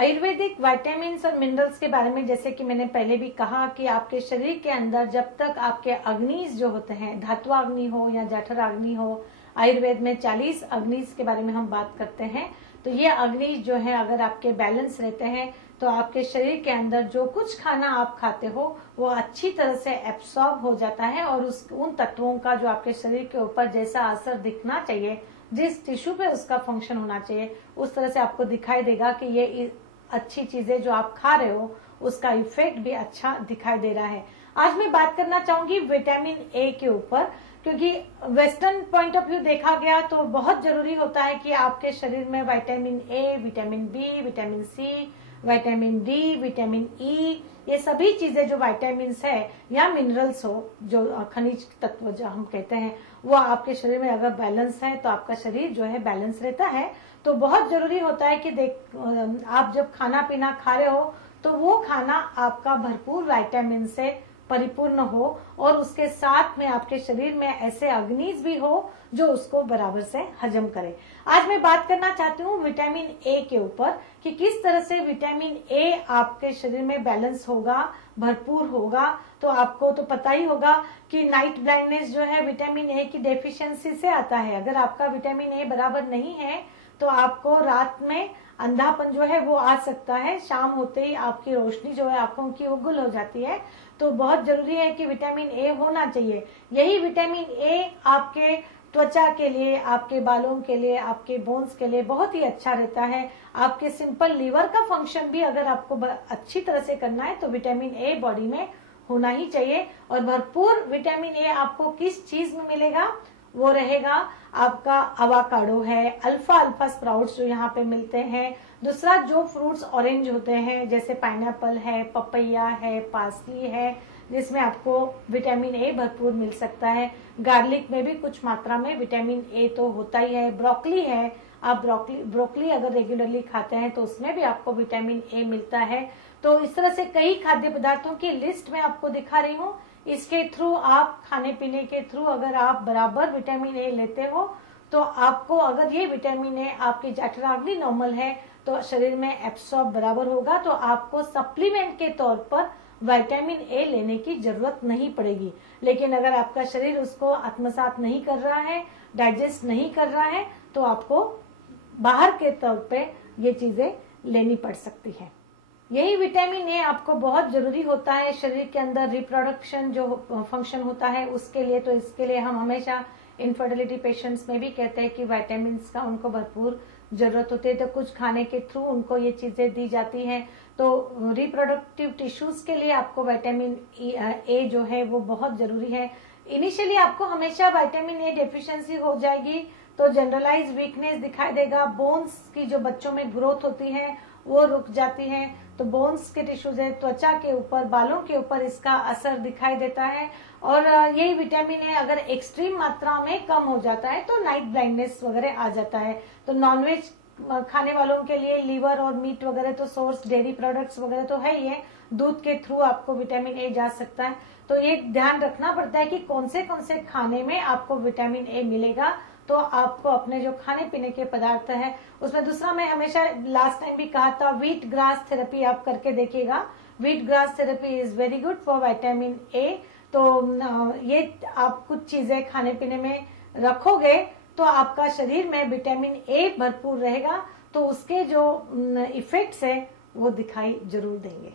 Ayurvedic vitamins और minerals के बारे में जैसे कि मैंने पहले भी कहा कि आपके शरीर के अंदर जब तक आपके अग्निज जो होते हैं, धात्वाग्नि हो या जठराग्नि हो, आयुर्वेद में 40 अग्निज के बारे में हम बात करते हैं। तो ये अग्निज जो है अगर आपके बैलेंस रहते हैं तो आपके शरीर के अंदर जो कुछ खाना आप खाते हो वो अच्छी तरह से एब्सॉर्ब हो जाता है और उन तत्वों का जो आपके शरीर के ऊपर जैसा असर दिखना चाहिए, जिस टिश्यू पे उसका फंक्शन होना चाहिए, उस तरह से आपको दिखाई देगा कि ये अच्छी चीजें जो आप खा रहे हो उसका इफेक्ट भी अच्छा दिखाई दे रहा है। आज मैं बात करना चाहूंगी विटामिन ए के ऊपर, क्योंकि वेस्टर्न पॉइंट ऑफ व्यू देखा गया तो बहुत जरूरी होता है कि आपके शरीर में vitamin A, vitamin B, vitamin C, vitamin D, vitamin E, ये सभी चीजें जो विटामिन्स है या मिनरल्स हो, जो खनिज तत्व जो हम कहते हैं, वो आपके शरीर में अगर बैलेंस है तो आपका शरीर जो है बैलेंस रहता है। तो बहुत जरूरी होता है कि आप जब खाना पीना खा रहे हो तो वो खाना आपका भरपूर विटामिन से परिपूर्ण हो और उसके साथ में आपके शरीर में ऐसे अग्निज भी हो जो उसको बराबर से हजम करे। आज मैं बात करना चाहती हूँ विटामिन ए के ऊपर कि किस तरह से विटामिन ए आपके शरीर में बैलेंस होगा, भरपूर होगा। तो आपको तो पता ही होगा कि नाइट ब्लाइंडनेस जो है विटामिन ए की डेफिशिएंसी से आता है। अगर आपका विटामिन ए बराबर नहीं है तो आपको रात में अंधापन जो है वो आ सकता है, शाम होते ही आपकी रोशनी जो है आंखों की वो गुल हो जाती है। तो बहुत जरूरी है कि विटामिन ए होना चाहिए। यही विटामिन ए आपके त्वचा के लिए, आपके बालों के लिए, आपके बोन्स के लिए बहुत ही अच्छा रहता है। आपके सिंपल लीवर का फंक्शन भी अगर आपको अच्छी तरह से करना है तो विटामिन ए बॉडी में होना ही चाहिए। और भरपूर विटामिन ए आपको किस चीज में मिलेगा, वो रहेगा आपका अवाकाडो है, अल्फा अल्फा स्प्राउट्स जो यहाँ पे मिलते हैं। दूसरा जो फ्रूट्स ऑरेंज होते हैं जैसे पाइनएप्पल है, पपैया है, पार्सली है, जिसमें आपको विटामिन ए भरपूर मिल सकता है। गार्लिक में भी कुछ मात्रा में विटामिन ए तो होता ही है। ब्रोकली है, आप ब्रोकली अगर रेगुलरली खाते हैं तो उसमें भी आपको विटामिन ए मिलता है। तो इस तरह से कई खाद्य पदार्थों की लिस्ट में आपको दिखा रही हूँ। इसके थ्रू आप खाने पीने के थ्रू अगर आप बराबर विटामिन ए लेते हो तो आपको, अगर ये विटामिन ए आपकी जठराग्नि नॉर्मल है तो शरीर में एब्सॉर्ब बराबर होगा, तो आपको सप्लीमेंट के तौर पर विटामिन ए लेने की जरूरत नहीं पड़ेगी। लेकिन अगर आपका शरीर उसको आत्मसात नहीं कर रहा है, डाइजेस्ट नहीं कर रहा है, तो आपको बाहर के तौर पे ये चीजें लेनी पड़ सकती है। यही विटामिन ए आपको बहुत जरूरी होता है शरीर के अंदर रिप्रोडक्शन जो फंक्शन होता है उसके लिए। तो इसके लिए हम हमेशा इनफर्टिलिटी पेशेंट्स में भी कहते हैं कि विटामिन का उनको भरपूर जरूरत होती है, तो कुछ खाने के थ्रू उनको ये चीजें दी जाती हैं। तो रिप्रोडक्टिव टिश्यूज के लिए आपको विटामिन ए जो है वो बहुत जरूरी है। इनिशियली आपको हमेशा विटामिन ए डेफिशिएंसी हो जाएगी तो जनरलाइज वीकनेस दिखाई देगा। बोन्स की जो बच्चों में ग्रोथ होती है वो रुक जाती है। तो बोन्स के टिश्यूज है, त्वचा के ऊपर, बालों के ऊपर इसका असर दिखाई देता है। और यही विटामिन ए अगर एक्सट्रीम मात्रा में कम हो जाता है तो नाइट ब्लाइंडनेस वगैरह आ जाता है। तो नॉनवेज खाने वालों के लिए लीवर और मीट वगैरह तो सोर्स, डेयरी प्रोडक्ट्स वगैरह तो है ही है। दूध के थ्रू आपको विटामिन ए जा सकता है। तो ये ध्यान रखना पड़ता है कि कौन से खाने में आपको विटामिन ए मिलेगा। तो आपको अपने जो खाने पीने के पदार्थ है उसमें, दूसरा मैं हमेशा लास्ट टाइम भी कहा था, व्हीट ग्रास थेरेपी आप करके देखिएगा। Wheat grass therapy is very good for vitamin A. तो ये आप कुछ चीजें खाने पीने में रखोगे तो आपका शरीर में विटामिन ए भरपूर रहेगा, तो उसके जो इफेक्ट्स है वो दिखाई जरूर देंगे।